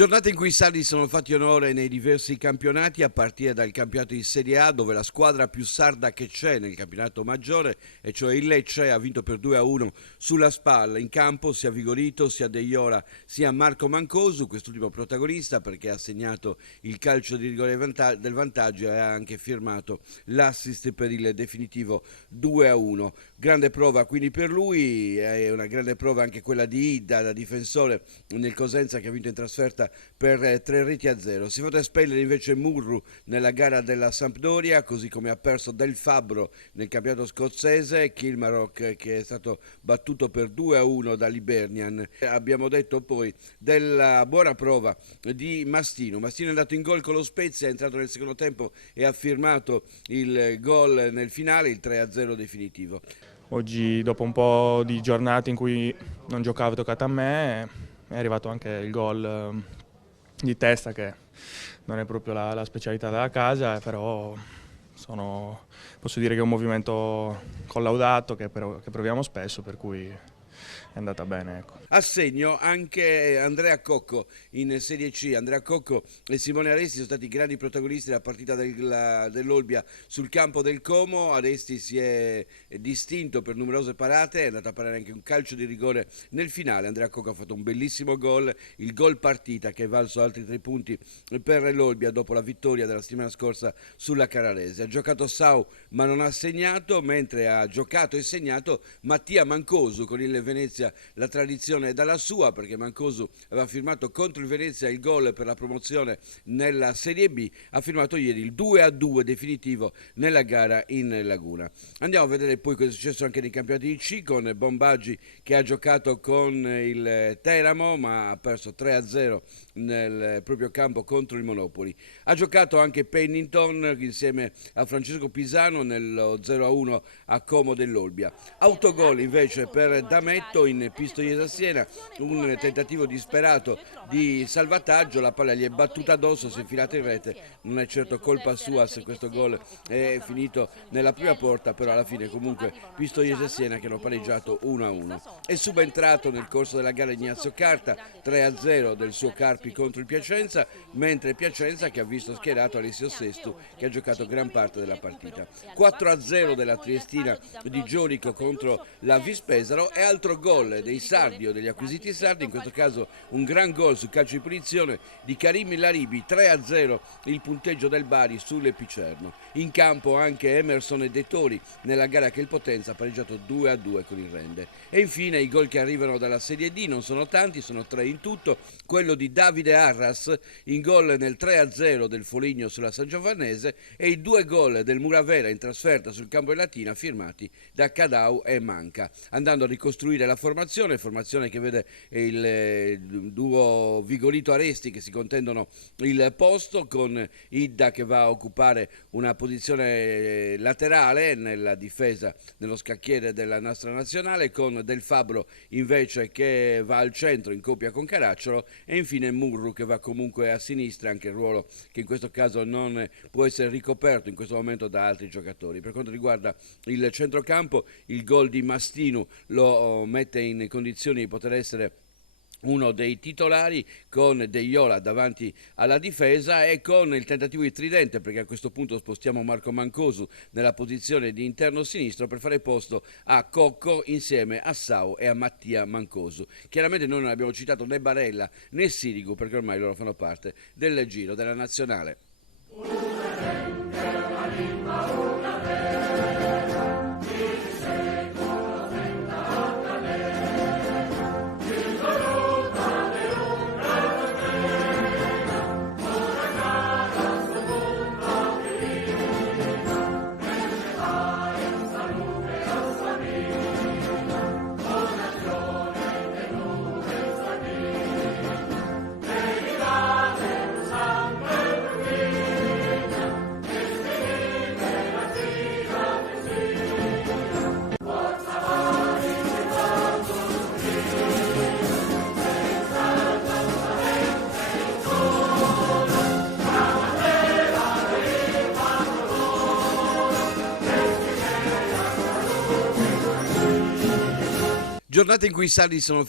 Giornata in cui i sardi sono fatti onore nei diversi campionati, a partire dal campionato di Serie A, dove la squadra più sarda che c'è nel campionato maggiore, e cioè il Lecce, ha vinto per 2-1 sulla Spal. In campo sia Vigorito, sia Deiola, sia Marco Mancosu, quest'ultimo protagonista perché ha segnato il calcio di rigore del vantaggio e ha anche firmato l'assist per il definitivo 2-1. Grande prova quindi per lui, è una grande prova anche quella di Idda, da difensore nel Cosenza, che ha vinto in trasferta per 3-0. Si è fatto espellere invece Murru nella gara della Sampdoria, così come ha perso Del Fabbro nel campionato scozzese, Kilmarnock che è stato battuto per 2-1 da Hibernian. Abbiamo detto poi della buona prova di Mastino. Mastino è andato in gol con lo Spezia, è entrato nel secondo tempo e ha firmato il gol nel finale, il 3-0 definitivo. Oggi, dopo un po' di giornate in cui non giocavo, toccato a me, è arrivato anche il gol di testa, che non è proprio la specialità della casa, però posso dire che è un movimento collaudato che proviamo spesso, per cui è andata bene. Ecco. A segno anche Andrea Cocco in Serie C. Andrea Cocco e Simone Aresti sono stati grandi protagonisti della partita dell'Olbia sul campo del Como. Aresti si è distinto per numerose parate, è andato a parare anche un calcio di rigore nel finale. Andrea Cocco ha fatto un bellissimo gol, il gol partita che è valso altri 3 punti per l'Olbia dopo la vittoria della settimana scorsa sulla Carrarese. Ha giocato Sau ma non ha segnato, mentre ha giocato e segnato Mattia Mancosu con il Venezia. La tradizione è dalla sua, perché Mancosu aveva firmato contro il Venezia il gol per la promozione nella Serie B, ha firmato ieri il 2-2 definitivo nella gara in Laguna. Andiamo a vedere poi cosa è successo anche nei campionati di C, con Bombaggi che ha giocato con il Teramo ma ha perso 3-0 nel proprio campo contro il Monopoli. Ha giocato anche Pennington insieme a Francesco Pisano nello 0-1 a Como dell'Olbia. Autogol invece per Dametto in Pistoiese Siena, un tentativo disperato di salvataggio, la palla gli è battuta addosso, si è infilata in rete, non è certo colpa sua se questo gol è finito nella prima porta, però alla fine comunque Pistoiese Siena che hanno pareggiato 1-1. È subentrato nel corso della gara Ignazio Carta, 3-0 del suo Carpi contro il Piacenza, mentre Piacenza che ha visto schierato Alessio Sestu che ha giocato gran parte della partita. 4-0 della Triestina di Giorico contro la Vispesaro e altro gol dei sardi o degli acquisiti sardi, in questo caso un gran gol su calcio di punizione di Karim Laribi, 3-0 il punteggio del Bari sulle Picerno. In campo anche Emerson e De Tori nella gara che il Potenza ha pareggiato 2-2 con il Rende. E infine i gol che arrivano dalla Serie D non sono tanti, sono 3 in tutto, quello di Davide Arras in gol nel 3-0 del Foligno sulla Sangiovannese e i 2 gol del Muravera in trasferta sul campo del Latina firmati da Cadau e Manca. Andando a ricostruire la formazione che vede il duo Vigorito Aresti che si contendono il posto, con Idda che va a occupare una posizione laterale nella difesa nello scacchiere della nostra nazionale, con Del Fabbro invece che va al centro in coppia con Caracciolo e infine Murru che va comunque a sinistra, anche il ruolo che in questo caso non può essere ricoperto in questo momento da altri giocatori. Per quanto riguarda il centrocampo, il gol di Mastino lo mette in condizioni di poter essere uno dei titolari, con Deiola davanti alla difesa e con il tentativo di tridente, perché a questo punto spostiamo Marco Mancosu nella posizione di interno sinistro per fare posto a Cocco insieme a Sau e a Mattia Mancosu. Chiaramente noi non abbiamo citato né Barella né Sirigu perché ormai loro fanno parte del giro della nazionale. giornate in cui i sardi sono